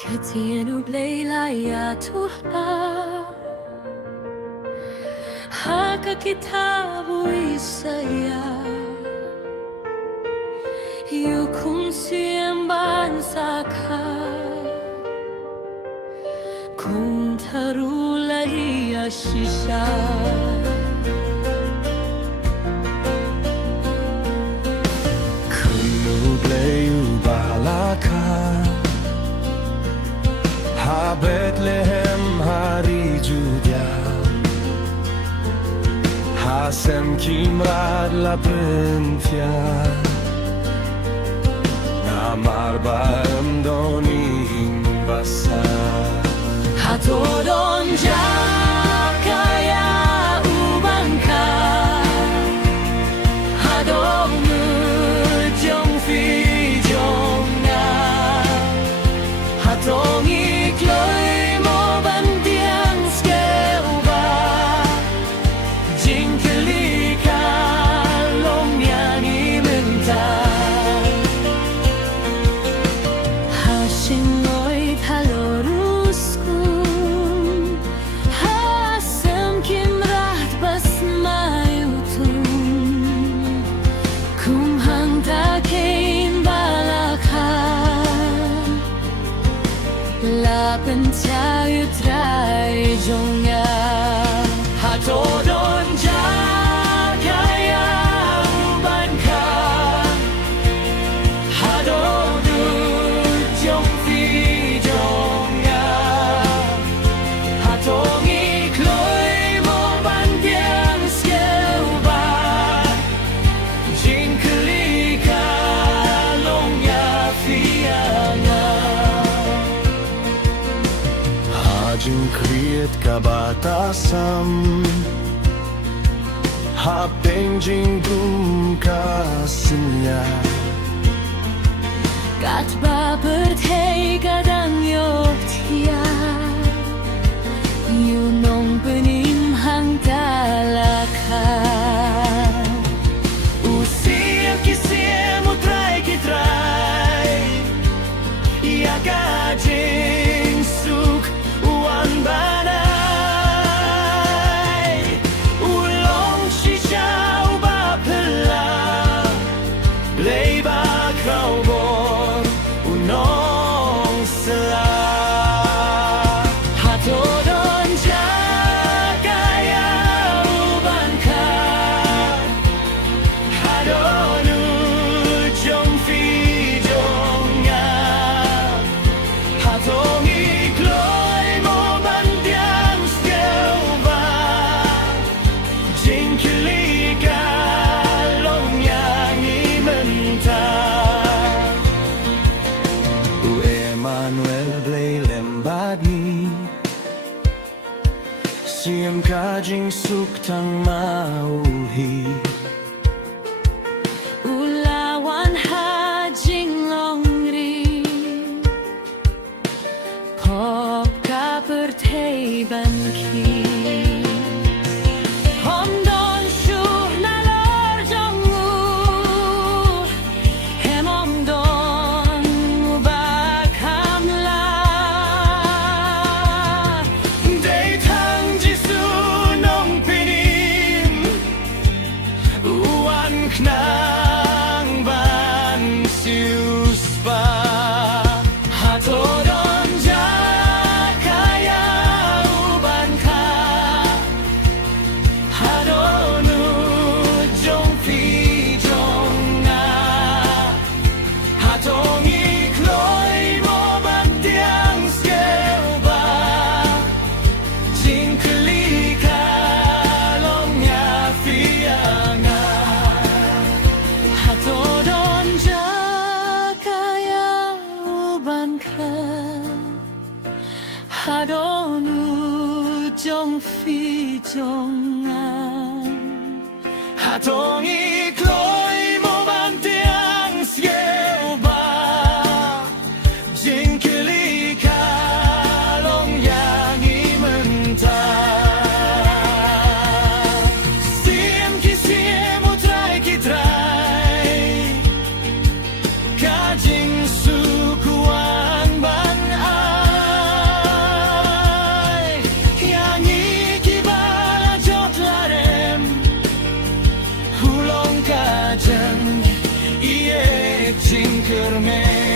كتين بليلة تهلا هاك كتاب ويسايا يكون سيمبان ساكا كنت رولي الشيشة كل بلايو بالاكا بتلهم هاری جودیا هاسم کیمراد لبن فیا نامار بام دونیم بسا هاتو دونجا کایا اوبانکا هادوم جون فی جونga هاتونgi kloi mo bandiang skeuba jingkelika long yang imenta hasinoi talorusku hasam kimrat basmayutum kumhang takin balakan Lapen tayo try jonga Hato don kaya uban ka Hado du jong fi jonga Hato ngi kloi mo ban biang skeuba Jingkelika long ya fianga Hajing kriet kabatasam Hapeng jinggum kasinya Kat ba berthei kadang yok tia Yunong penim hang talakan Usia kisim utrai kitrai Ya kajing suk uan banai Ulong shisha uba pela Leba kaubor unong sela Hato don kaya uban ka Hadonu jong fi jonga Hatongi kloi mo bandiang skeuba Jingkelika long yang imenta U Emmanuel blay lembagi Siem kajing suk tang mauhi Ulawan hajing longri Pop ka berthei banki Homdon shur na lor jongu Hemomdon bakamla Day tang jisu nong pinim Uan knang ban siuspa Hato don kaya uban ka Hadonu jong fi jonga Hatongi kloi mo bandiang skeuba Jingkelika long ya fianga Iek jing kerme